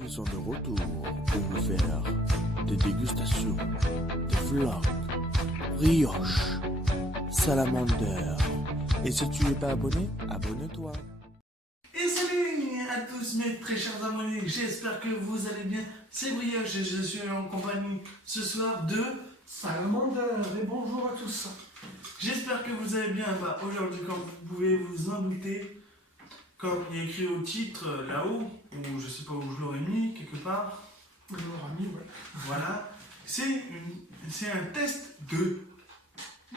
Ils sont de retour pour vous faire des dégustations, des vlogs, brioches, salamanders. Et si tu n'es pas abonné, abonne-toi. Et salut à tous mes très chers abonnés, j'espère que vous allez bien. C'est Brioche et je suis en compagnie ce soir de Salamander et bonjour à tous. J'espère que vous allez bien. Aujourd'hui, comme vous pouvez vous en douter, comme il est écrit au titre là-haut, ou je sais pas où je l'aurais mis, quelque part, On l'aura mis, ouais. voilà, c'est un test de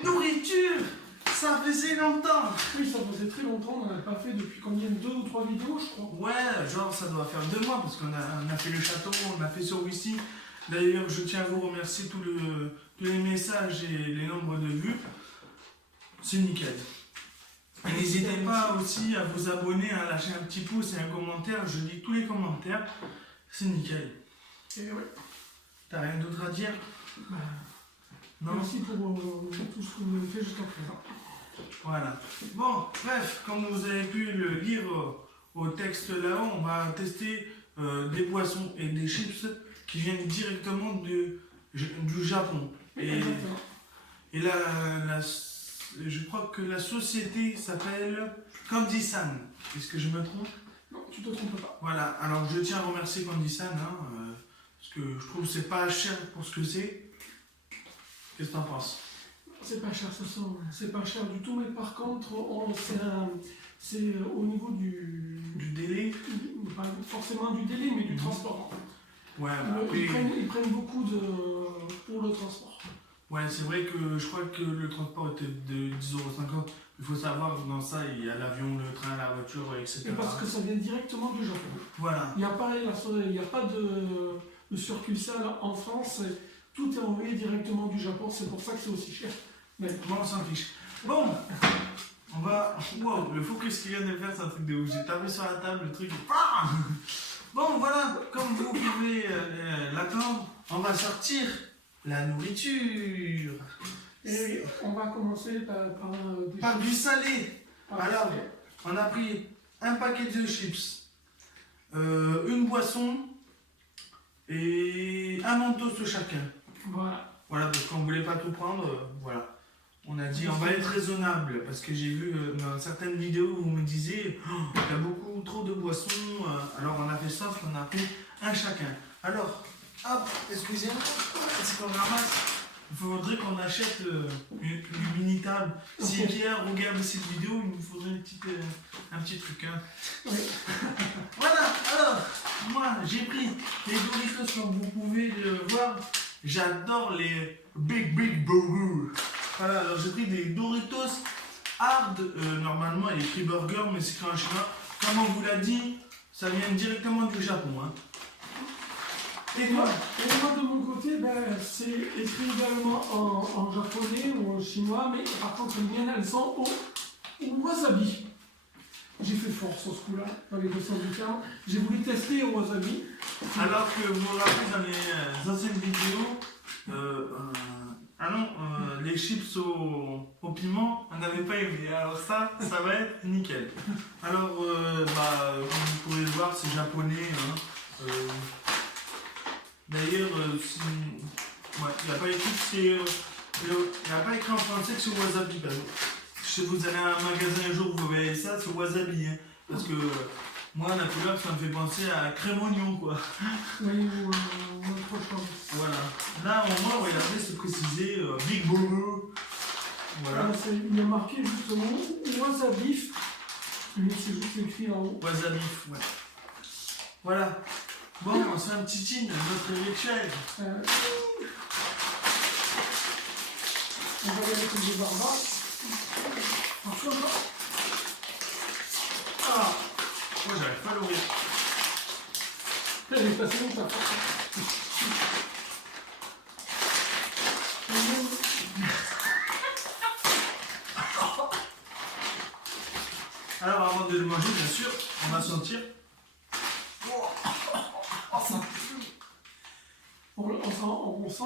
nourriture. Ça faisait longtemps. Oui, ça faisait très longtemps, on n'avait pas fait depuis combien, 2 ou 3 vidéos, je crois. Ouais, genre ça doit faire 2 mois parce qu'on a fait le château, on a fait sur Wissi. D'ailleurs, je tiens à vous remercier tous les messages et les nombres de vues. C'est nickel. Et n'hésitez pas aussi à vous abonner, à lâcher un petit pouce et un commentaire. Je lis tous les commentaires. C'est nickel. Et ouais. T'as rien d'autre à dire? Bah, Non? merci pour tout ce que vous avez fait jusqu'à présent. Voilà. Bon, bref, comme vous avez pu le lire au texte là-haut, on va tester des boissons et des chips qui viennent directement du Japon. Exactement. Et je crois que la société s'appelle Candy-san. Est-ce que je me trompe? Non, tu te trompes pas. Voilà, alors je tiens à remercier Candy-san, parce que je trouve que c'est pas cher pour ce que c'est. Qu'est-ce que t'en penses? C'est pas cher, c'est pas cher du tout, mais par contre, c'est au niveau du délai? Pas forcément du délai, mais du transport. Ouais, Ils prennent beaucoup pour le transport. Ouais, c'est vrai que je crois que le transport était de 10,50 €. Il faut savoir que dans ça, il y a l'avion, le train, la voiture, etc. Et parce que ça vient directement du Japon. Voilà. Il n'y a pas de succursale en France. Tout est envoyé directement du Japon. C'est pour ça que c'est aussi cher. Mais Bon, on s'en fiche. Bon, on va... Wow, le focus qu'il vient de faire, c'est un truc de ouf. J'ai tapé sur la table, le truc... Bon, voilà, comme vous pouvez l'attendre, on va sortir la nourriture. et on va commencer Par du salé. par Alors, salé. on a pris un paquet de chips, une boisson et un mentos chacun. Voilà. Voilà, parce qu'on ne voulait pas tout prendre, voilà. On a dit on va être raisonnable, parce que j'ai vu dans certaines vidéos où vous me disiez il y a beaucoup trop de boissons, alors on a fait ça, on a pris un chacun. Alors, hop, excusez-moi, est-ce qu'on ramasse? Il faudrait qu'on achète une mini table. Si Pierre regarde cette vidéo, il nous faudrait un petit truc. Hein. Oui. Voilà, alors, moi j'ai pris les Doritos comme vous pouvez le voir. J'adore les Big Burger. Voilà, alors j'ai pris des Doritos hard. Normalement, il est écrit burger, mais c'est écrit en chinois. Comme on vous l'a dit, ça vient directement du Japon. Hein. Et Moi, toi? de mon côté, c'est écrit également en japonais ou en chinois, mais par contre, les miennes, elles sont au wasabi. J'ai fait fort sur ce coup-là, dans les 200 du terme. J'ai voulu tester au wasabi. Alors que vous vous rappelez dans les anciennes vidéos, les chips au piment, on n'avait pas aimé. Alors ça va être nickel. Alors, comme vous pouvez le voir, c'est japonais. Hein. D'ailleurs, il n'y a pas écrit en français que c'est wasabi. Si vous allez à un magasin un jour, vous verrez ça, c'est wasabi. Hein. Parce que moi, la couleur, ça me fait penser à crème oignon, quoi. Oui, ou autre chose. Voilà. Là, au moins, regardez, c'est précisé Big Burger. Voilà. Il y a marqué justement wasabi, mais c'est juste écrit en haut. Wasabi, ouais. Voilà. Bon, on se fait un petit jean de notre rituel. On va y aller avec les barbares. Attention, Ah, moi, j'arrive pas à l'ouvrir. elle est passée longtemps. Alors, avant de le manger, bien sûr, on va sentir. On sent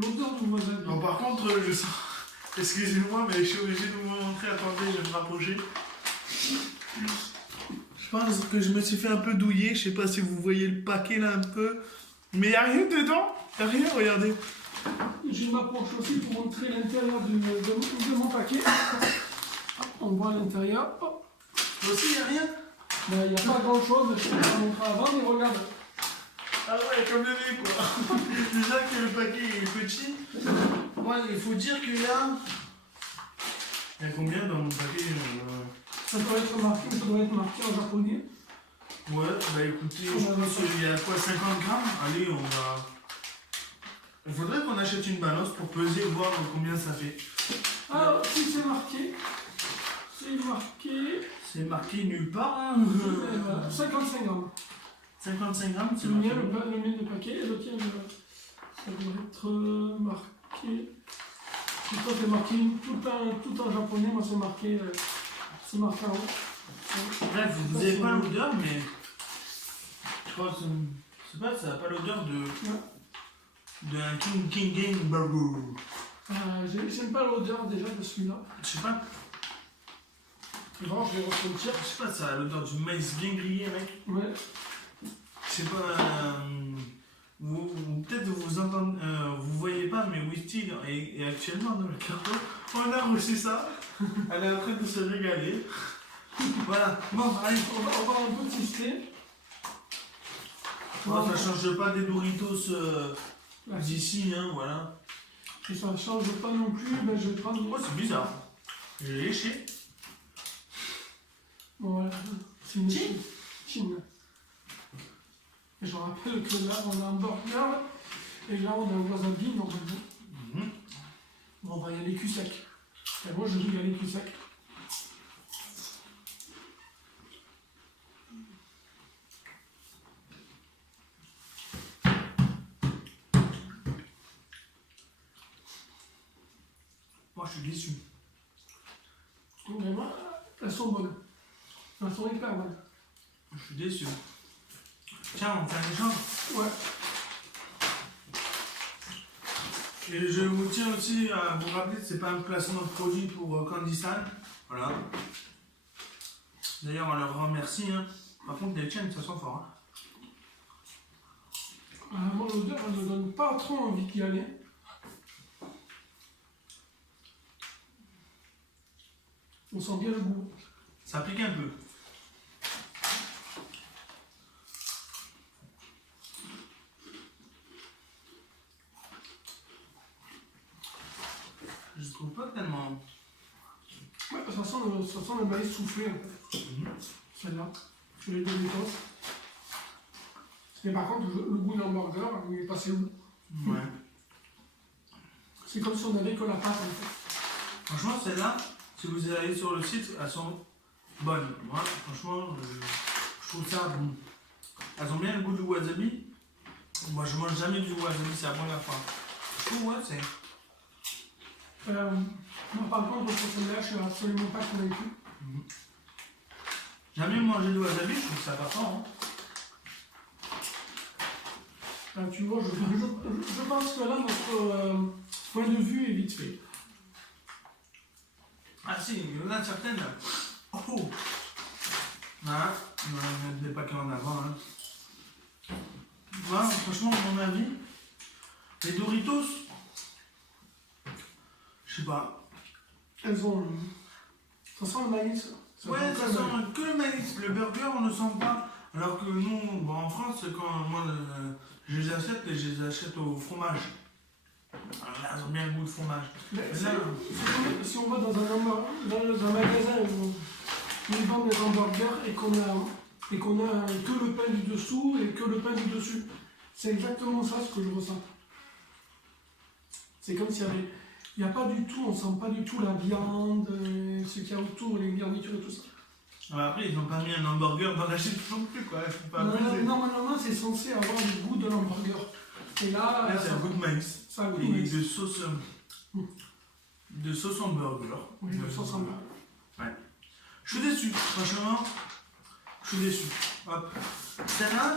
l'odeur du wasabi. Bon, par contre, je sens. Excusez-moi, mais je suis obligé de vous montrer. Attendez, je vais me rapprocher. Je pense que je me suis fait un peu douiller. Je sais pas si vous voyez le paquet là un peu. Mais il a rien dedans. Y a rien, regardez. Je m'approche aussi pour montrer l'intérieur de mon paquet. On voit l'intérieur. Hop. Là aussi, y a rien. Ben, il n'y a pas grand chose, je te l'ai montré avant, mais regarde. Ah ouais, comme le nez quoi. Déjà que le paquet est petit. Moi, il faut dire qu'il y a. Il y a combien dans mon paquet Ça doit être marqué en japonais. Ouais, bah écoutez, je pense qu'il y a quoi, 50 grammes. Allez, on va. Il faudrait qu'on achète une balance pour peser et voir combien ça fait. Ah, si c'est marqué. C'est marqué. C'est marqué nulle part. Hein. 55 grammes. 55 grammes, c'est Le marqué. mien, le mien de paquet, et le tien, ça doit être marqué. Et toi, c'est marqué tout en japonais, moi, c'est marqué en haut. Bref, vous n'avez pas l'odeur, mais. Je crois que c'est pas, ça n'a pas l'odeur d'un King Game Burger. J'aime pas l'odeur déjà de celui-là. Je sais pas. Bon, je vais ressentir. Je sais pas, ça a l'odeur du maïs bien grillé, mec. Ouais. Je sais pas. Peut-être vous entendez, vous voyez pas, mais Whisty est actuellement dans le carton. On a reçu ça. Elle est en train de se régaler. Voilà. Bon, allez. On va un peu tester. Bon, ça change pas des Doritos d'ici, hein, voilà. Et ça change pas non plus, ben je vais prendre. Oh, c'est bizarre. J'ai léché. Bon, voilà. C'est une chine. Et je rappelle que là, on a un burger. Et là, on a un wasabi, normalement. Bon, on va y aller cul sec. Et moi, je vais y aller cul sec. Moi, je suis déçu. Vraiment, elles sont bonnes. Elles sont hyper bonnes. Je suis déçu. Tiens, on fait un échange. Ouais. Et je vous tiens aussi à vous rappeler que c'est pas un placement de produit pour Candy Sal. Voilà. D'ailleurs, on leur remercie. Hein. Par contre, les tiennes, ça sent fort. Hein. Moi, l'odeur, elle ne me donne pas trop envie d'y aller. On sent bien le goût. Ça pique un peu. Je trouve pas tellement. Ouais, ça sent le maïs soufflé en fait. Celle-là. Je l'ai donné toi. Mais par contre, le goût d'un burger, il est passé où? Ouais. C'est comme si on avait que la pâte en fait. Franchement, celles-là, si vous allez sur le site, elles sont bonnes. Moi, franchement, je trouve ça bon. Elles ont bien le goût du wasabi. Moi, je mange jamais du wasabi, c'est la première fois. Je trouve, ouais, c'est. Moi, par contre, pour celle-là, je suis absolument pas convaincu. Jamais mangé de wasabi, je trouve ça pas fort. Hein. Tu vois, je pense que là, notre point de vue est vite fait. Ah si, il y en a certaines. Oh! Ah, on va mettre des paquets en avant. Hein. Voilà, franchement, à mon avis, les Doritos, je sais pas. Elles ont. Ça sent le maïs. Ouais, ça sent que le maïs. Le burger, on ne sent pas. Alors que nous, bon, en France, quand moi je les achète, et je les achète au fromage. Alors là, ils ont bien le goût de fromage. Mais là, si on va dans un magasin où ils vendent des hamburgers et qu'on a que le pain du dessous et que le pain du dessus, c'est exactement ça ce que je ressens. C'est comme s'il y avait. Il n'y a pas du tout, on sent pas du tout la viande, ce qu'il y a autour, les garnitures et tout ça. Alors après, ils n'ont pas mis un hamburger dans la chip non plus, quoi. Faut pas abuser. Normalement, c'est censé avoir le goût de l'hamburger. Et là, Là, c'est un goût de maïs. ça a le goût Et de maïs. de sauce hamburger. Oui, de sauce hamburger. Ouais. Je suis déçu, franchement. Je suis déçu. Hop. Celle-là,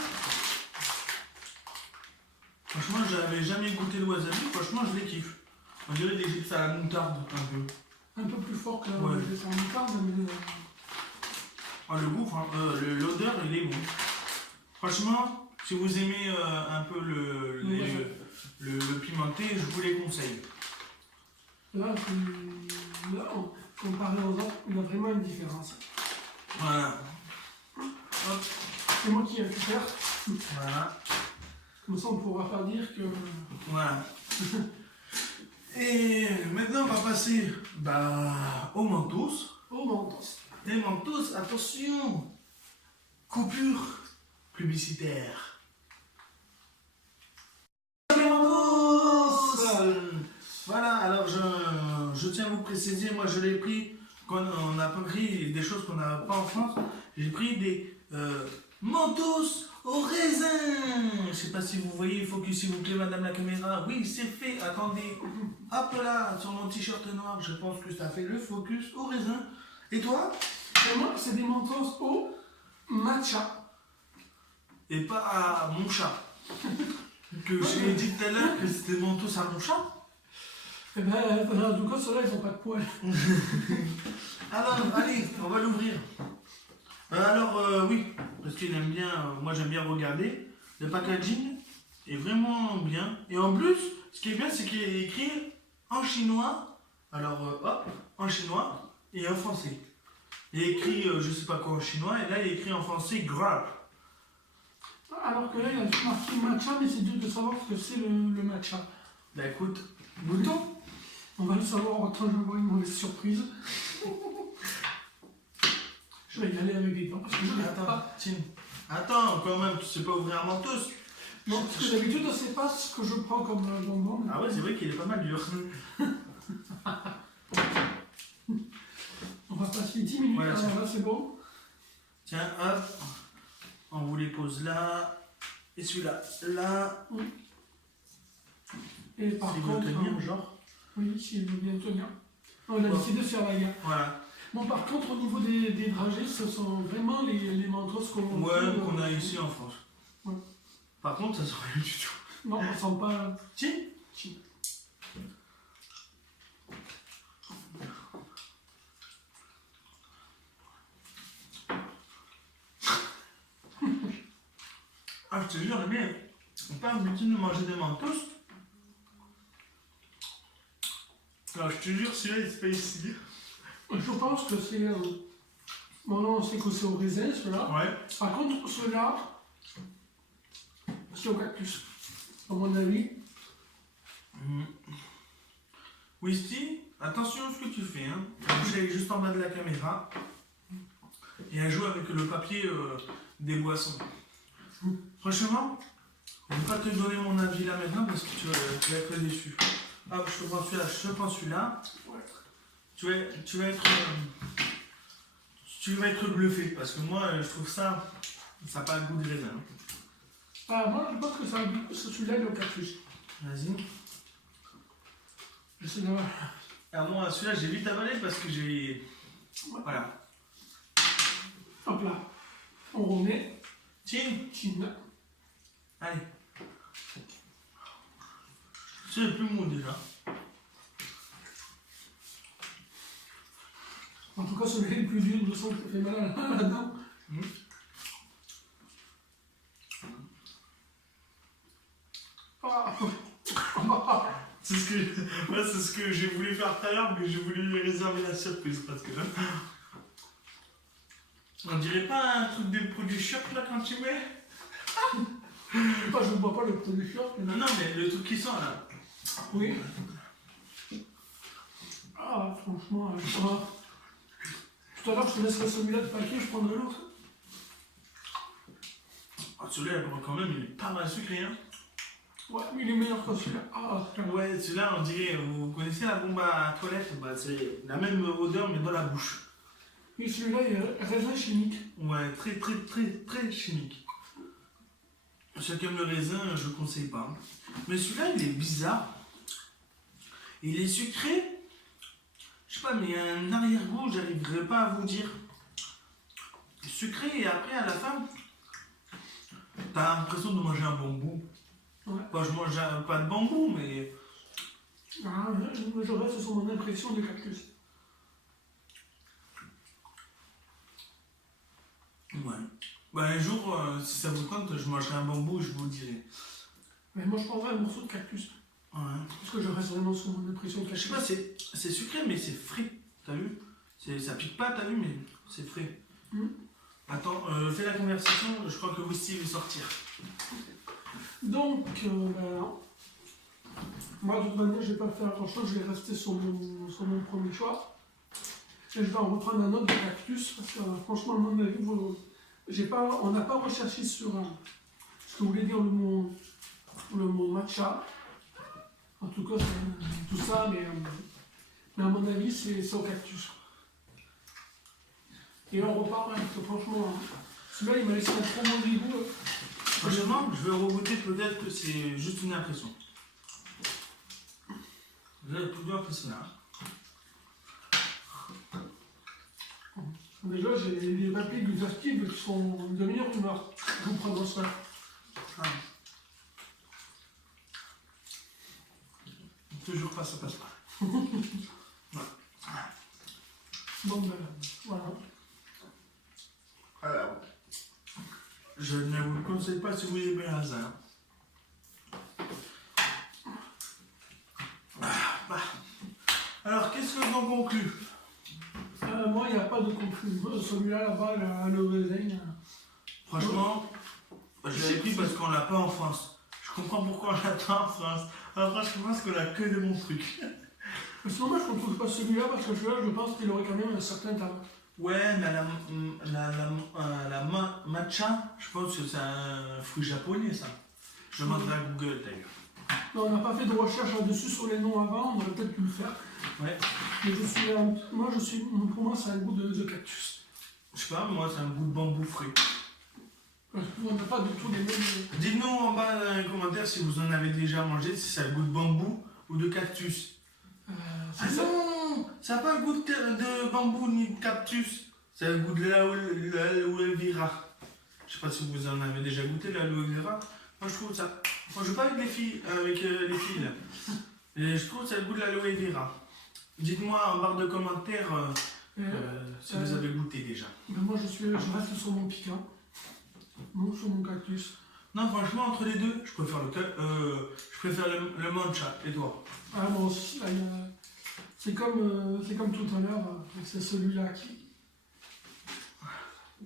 franchement, j'avais jamais goûté le wasabi. Franchement, je les kiffe. On dirait des chips à la moutarde, un peu. Un peu plus fort que Ouais. les moutarde, mais. Ah, le goût, l'odeur, il est bon. Franchement, si vous aimez un peu le pimenté, je vous les conseille. Là, comparé aux autres, il y a vraiment une différence. Voilà. Hop, C'est moi qui récupère. voilà. Comme ça, on ne pourra pas dire que... Voilà. Et maintenant, on va passer aux mentos. Oh, mentos. Les mentos, attention, coupure publicitaire. Les mentos. Voilà, alors je tiens à vous préciser, moi je l'ai pris, quand on n'a pas pris des choses qu'on n'a pas en France, j'ai pris des mentos au raisin. Je sais pas si vous voyez, focus s'il vous plaît madame la caméra. Oui, c'est fait, attendez. Hop là, sur mon t-shirt noir, je pense que ça fait le focus au raisin. Et toi? Et moi, c'est des mentos au matcha. Et pas à mon chat. Que j'ai dit tout à l'heure que c'était mentos à mon chat. Eh ben, en tout cas, ceux-là, ils n'ont pas de poils. Alors, allez, on va l'ouvrir. Oui, parce qu'il aime bien, moi j'aime bien regarder. Le packaging est vraiment bien. Et en plus, ce qui est bien, c'est qu'il est écrit en chinois. Alors, hop, en chinois et en français. Il est écrit, je sais pas quoi en chinois, et là il est écrit en français grave. Alors que là, il a juste marqué matcha, mais c'est dur de savoir ce que c'est le matcha. Bah écoute, bouton. On va le savoir quand je vois une mauvaise surprise. Je vais y aller avec des dents parce que je ne pas. Attends, tiens. Attends, quand même, tu sais pas ouvrir un mentos. Non, parce que d'habitude, c'est pas ce que je prends comme bonbon. Ah ouais, c'est vrai qu'il est pas mal dur. On va passer 10 minutes, Ouais, alors là, c'est bon. Tiens, hop, on vous les pose là. Et celui-là, là. Et par S'il contre. veut tenir, genre. Oui, s'il veut bien tenir. On a décidé de faire la guerre. Voilà. Bon, par contre, au niveau des dragées, ce sont vraiment les mentos qu'on qu'on a ici en France. Ouais. Par contre, ça sent rien du tout. Non, on sent pas. Si. Si. Ah, je te jure, mais on n'a pas l'habitude de manger des mentos. Alors, je te jure, celui-là, il se fait ici. Je pense que c'est. Bon, là, on sait que c'est au raisin, ceux-là. Ouais. Par contre, ceux-là, c'est au cactus. À mon avis. Whisky, attention à ce que tu fais. Hein. J'ai juste en bas de la caméra. Et à jouer avec le papier des boissons. Franchement, je ne vais pas te donner mon avis là maintenant parce que tu vas être déçu. Hop, je te prends celui-là, je te prends celui-là. Tu vas être bluffé parce que moi je trouve ça n'a pas le goût de raisin. Ah, moi, je pense que ça a goût, celui-là, il est au cactus. Vas-y. Je sais pas. Alors moi celui-là j'ai vite avalé parce que j'ai... Voilà. Hop là. On remet. Tiens. Chine. Allez. C'est le plus mou déjà. En tout cas, celui-là est le plus dur, de toute façon, ça fait mal à la dent. C'est ce que j'ai voulu faire tout à l'heure, mais j'ai voulu réserver la surprise parce que là. On dirait pas un truc de produit shop là quand tu mets? Je ne bois pas le produit short. Non, non, mais le truc qui sent là. Oui. Ah, franchement, tout à l'heure, je te laisserai celui-là de paquet, je prendrai l'autre. Ah, celui-là, quand même, il est pas mal sucré. Hein. Ouais, mais il est meilleur que celui-là. Ah, ouais, celui-là, on dirait, vous connaissez la bombe à toilette? Bah, c'est la même odeur, mais dans la bouche. Et celui-là, il est raisin chimique. Ouais, très, très, très, très chimique. Ceux qui aiment le raisin, je ne conseille pas. Mais celui-là, il est bizarre. Il est sucré. Je sais pas, mais il y a un arrière-goût, j'arriverai pas à vous dire. Sucré, et après, à la fin, t'as l'impression de manger un bambou. Ouais. Moi, je mange pas de bambou, mais... Ah, je reste sur mon impression de cactus. Bah, un jour, si ça vous tente, je mangerai un bambou, je vous le dirai. Mais moi, je prendrais un morceau de cactus. Ouais. Parce que je reste vraiment sur mon impression de Je sais cactus. pas, c'est sucré, mais c'est frais. T'as vu? Ça pique pas, t'as vu, mais c'est frais. Attends, fais la conversation, je crois que Wisty va sortir. Donc, moi, de toute manière, je vais pas faire grand chose, je vais rester sur mon premier choix. Et je vais en reprendre un autre de cactus, parce que franchement, à mon avis, on n'a pas recherché sur ce que voulait dire le mot matcha. En tout cas, c'est tout ça, mais à mon avis, c'est au cactus. Et on repart avec, franchement, celui-là, il m'a laissé un trop mauvais goût. Franchement, je vais regoûter, peut-être que c'est juste une impression. Vous avez tout bien apprécié là. Déjà, j'ai des papiers exhaustifs qui sont de meilleure humeur. Je vous prends ça. Ah. Toujours pas, ça passe pas. Bon, ben, voilà. Alors, je ne vous le conseille pas si vous aimez un hasard. Alors, qu'est-ce que j'en conclus? Moi, il n'y a pas de conflit. Celui-là, là-bas, le raisin. Franchement, je l'avais pris parce qu'on l'a pas en France. Je comprends pourquoi on l'a pas en France. Alors, franchement, parce qu'on a que des bons trucs. C'est dommage qu'on ne trouve pas celui-là, parce que celui-là, je pense qu'il aurait quand même un certain talent. Ouais, mais la matcha, je pense que c'est un fruit japonais, ça. Je demanderai à Google, d'ailleurs. Non, on n'a pas fait de recherche là-dessus sur les noms avant, on aurait peut-être pu le faire. Ouais. Mais pour moi, c'est un goût de cactus. Je sais pas, moi, c'est un goût de bambou frais. On n'a pas du tout les mêmes. Dites-nous en bas dans les commentaires si vous en avez déjà mangé, si ça a le goût de bambou ou de cactus. Ah non, ça n'a pas le goût de bambou ni de cactus. Ça a le goût de l'aloe vera. Je sais pas si vous en avez déjà goûté l'aloe vera. Moi je trouve ça. Moi je joue pas avec les filles, là. Et je trouve que ça a le goût de l'aloe vera. Dites-moi en barre de commentaires si vous avez goûté déjà. Mais moi, je reste sur mon piquant. Non, sur mon cactus. Non, franchement, entre les deux, je préfère le matcha. Et toi? Ah, moi aussi, là, c'est comme tout à l'heure, c'est celui-là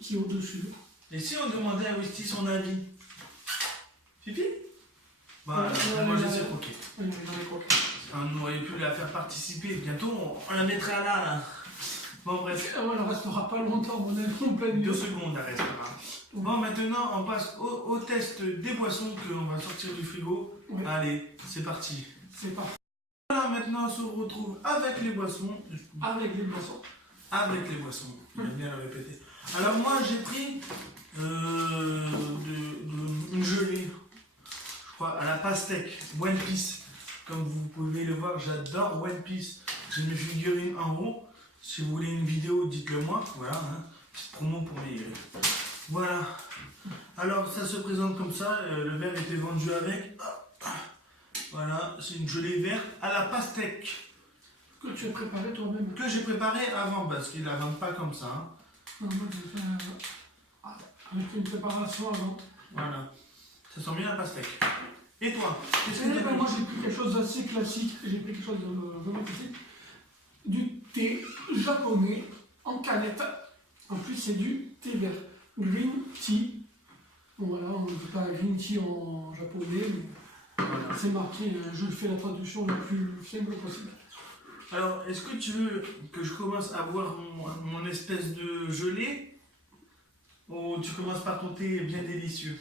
qui est au-dessus. Et si on demandait à Wisty son avis? Fifi? Bah, Ouais, moi ouais, je ouais. sais croquer. Oui, dans les croquettes. On aurait pu la faire participer. Bientôt, on la mettra là. Bon, bref. Elle ne restera pas longtemps, on est en plein 2 milieu. secondes, elle restera. Bon, maintenant, on passe au test des boissons qu'on va sortir du frigo. Ouais. Allez, c'est parti. C'est parti. Voilà, maintenant, on se retrouve avec les boissons. Avec les boissons. Avec les boissons. Il va bien le répéter. Alors, moi, j'ai pris une gelée. Je crois à la pastèque. One Piece. Comme vous pouvez le voir, j'adore One Piece. J'ai mes figurines en haut. Si vous voulez une vidéo, dites-le moi. Voilà, hein. Petite promo pour mes. Voilà. Alors, ça se présente comme ça. Le verre était vendu avec. Voilà, c'est une gelée verte à la pastèque. Que tu as préparé toi-même. Que j'ai préparé avant, parce qu'ils ne la vendent pas comme ça. Hein. Non, moi, j'ai fait une préparation avant. Voilà. Ça sent bien la pastèque. Et toi, qu'est-ce que Eh tu as ben, pris? moi, j'ai pris quelque chose d'assez classique. J'ai pris quelque chose de vraiment classique. Du thé japonais en canette. En plus, c'est du thé vert. Green tea. Bon, voilà, on ne dit pas green tea en japonais, mais Voilà. c'est marqué. Je fais la traduction la plus simple possible. Alors, est-ce que tu veux que je commence à boire mon espèce de gelée? Ou tu commences par ton thé bien délicieux?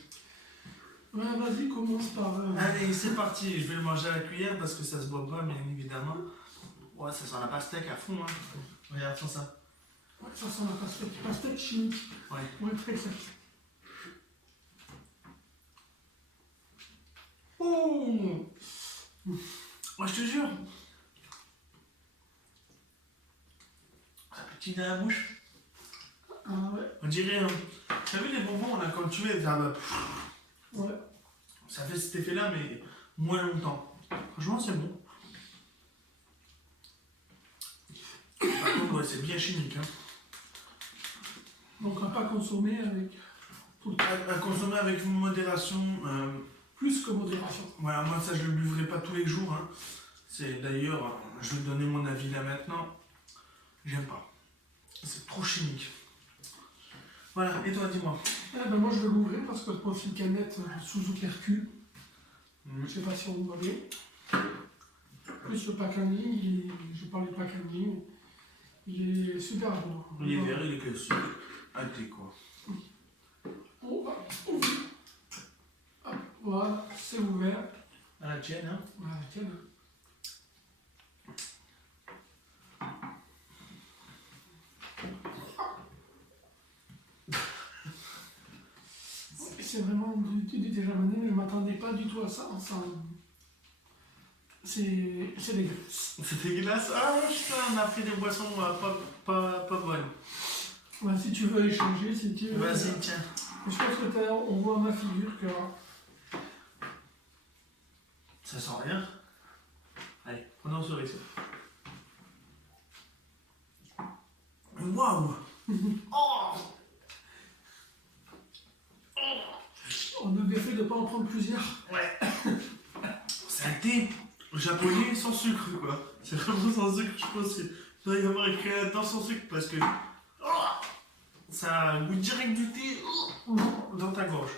Ouais, vas-y, commence par. Allez, c'est parti. Je vais le manger à la cuillère parce que ça se boit pas, bien évidemment. Ouais, ça sent la pastèque à fond. Hein. Regarde, sens ça. Ouais, ça sent la pastèque. Pastèque chimique. Ouais. Ouais, très sec. Oh! Moi, je te jure. Ça pétille dans la bouche. Ah ouais. On dirait. T'as vu les bonbons là, quand tu es, Ouais. ça fait cet effet-là, mais moins longtemps. Franchement, c'est bon. Par contre, ouais, c'est bien chimique. Hein. Donc, à pas consommer avec. tout le temps. À consommer avec modération. Plus que modération. Voilà, moi ça je le buvrai pas tous les jours. Hein. C'est d'ailleurs, je vais donner mon avis là maintenant. J'aime pas. C'est trop chimique. Voilà, et toi dis-moi. Eh ben moi je vais l'ouvrir parce que c'est une canette Suzuki Hercule. Je sais pas si on voit bien. Plus le packaging, je parle du packaging, il est super beau. Il est vert, il est classique. Allez quoi. Oh, ouvre. Hop, voilà, c'est ouvert. À la tienne, hein. Voilà, tiens. C'est vraiment du thé japonais, mais je ne m'attendais pas du tout à ça. C'est dégueulasse. C'est dégueulasse. Ah putain, on a pris des boissons pas bonnes. Ouais, si tu veux échanger, si tu veux. Vas-y, tiens. Je pense que on voit à ma figure que. Ça sent rien. Allez, prenons ce risque. Waouh. Oh. On a bien fait de ne pas en prendre plusieurs. Ouais. C'est un thé japonais sans sucre, quoi. C'est vraiment sans sucre, je pense qu'il doit y avoir écrit là-dedans sans sucre parce que. Oh, ça a un goût direct du thé dans ta gorge.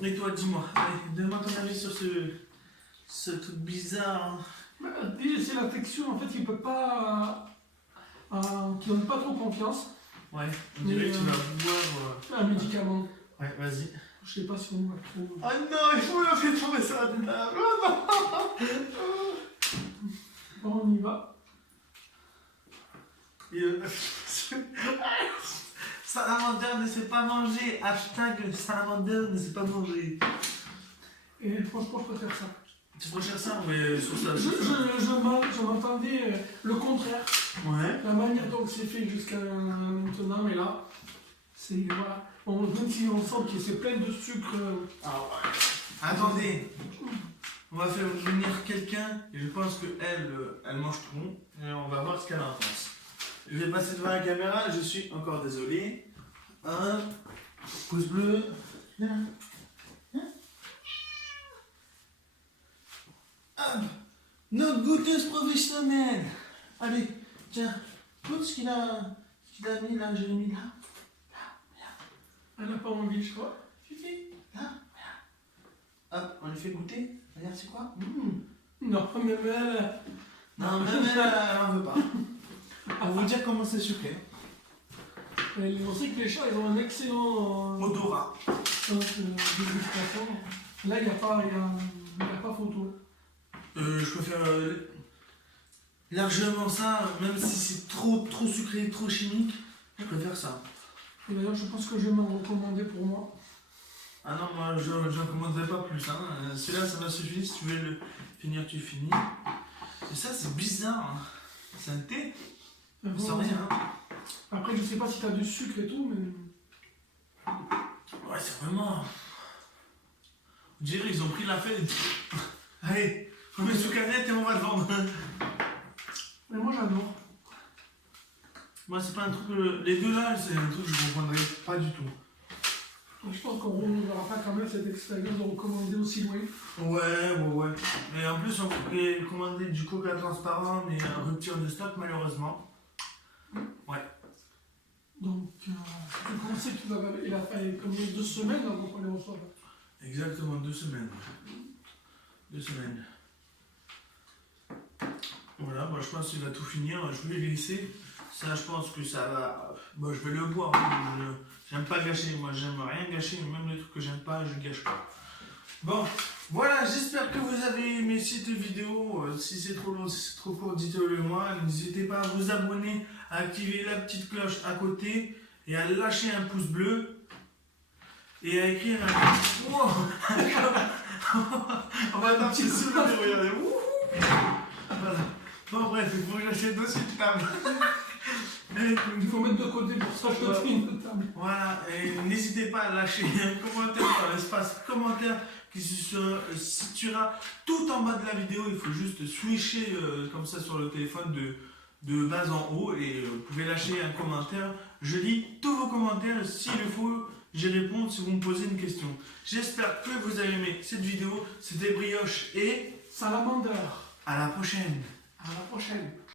Et toi, dis-moi, allez, donne-moi ton avis sur ce truc bizarre. Bah, déjà, c'est la texture en fait qui peut pas. Qui donne pas trop confiance. Ouais, on dirait que tu vas boire. Un médicament. Ouais, vas-y. Je sais pas si on va trop. Oh non, il faut leur faire tomber ça de là. Bon, on y va. Salamander ne sait pas manger. Hashtag Salamander ne sait pas manger. Et franchement, je préfère ça. Tu préfères ça, mais sur ça. Je m'entendais le contraire. Ouais. La manière dont c'est fait jusqu'à maintenant, mais là, c'est. Voilà. Bon, même si on sent que c'est plein de sucre. Ah ouais. Attendez. On va faire venir quelqu'un, et je pense elle mange tout, et on va voir ce qu'elle en pense. Je vais passer devant la caméra, je suis encore désolé. Un pouce bleu. Hop. Notre goûteuse professionnelle. Allez, tiens, goûte ce qu'il a mis là, j'ai mis là. Elle n'a pas envie, je crois. Suffit, là. Hop, on lui fait goûter. Regarde, c'est quoi? Non, même elle. Non, même elle en veut pas. On va vous dire comment c'est sucré. On sait que les chats, ils ont un excellent Odorat. dégustation. Là, il n'y a pas photo. Je préfère largement ça, même si c'est trop sucré, trop chimique. Je préfère ça. Et d'ailleurs, je pense que je vais m'en recommander pour moi. Ah non, moi je n'en commanderai pas plus. Hein. Celui-là, ça m'a suffi. Si tu veux le finir, tu finis. Et ça, c'est bizarre. Hein. C'est un thé. Ça rien. Hein. Après, je sais pas si tu as du sucre et tout, mais. Ouais, c'est vraiment. On dirait qu'ils ont pris la fête. Allez, on met sous canette et on va le vendre. Mais moi, j'adore. Moi, c'est pas un truc. Les deux là, c'est un truc que je comprendrais pas du tout. Je pense qu'on ne verra pas quand même cette expérience de recommander aussi loin. Ouais. Et en plus, on pourrait commander du coca transparent, mais un rupture de stock, malheureusement. Ouais. Donc, tu pensais qu'il a fallu combien 2 semaines avant qu'on les reçoive. Exactement, 2 semaines. 2 semaines. Voilà, moi je pense qu'il va tout finir. Je vais le laisser. Ça, je pense que ça va. Bon, je vais le boire. J'aime pas gâcher. Moi, j'aime rien gâcher. Même les trucs que j'aime pas, je gâche pas. Bon, voilà. J'espère que vous avez aimé cette vidéo. Si c'est trop long, si c'est trop court, dites-le moi. N'hésitez pas à vous abonner, à activer la petite cloche à côté et à lâcher un pouce bleu et à écrire un. Wow. On va un petit sourire. Regardez. Voilà. Bon, bref, il faut que j'achète aussi de table. Il faut mettre de côté pour s'acheter une table. Voilà, et n'hésitez pas à lâcher un commentaire dans l'espace commentaire qui se situera tout en bas de la vidéo. Il faut juste switcher comme ça sur le téléphone de bas en haut et vous pouvez lâcher un commentaire. Je lis tous vos commentaires s'il le faut j'y réponds si vous me posez une question. J'espère que vous avez aimé cette vidéo. C'était Brioche et Salamander. à la prochaine. À la prochaine.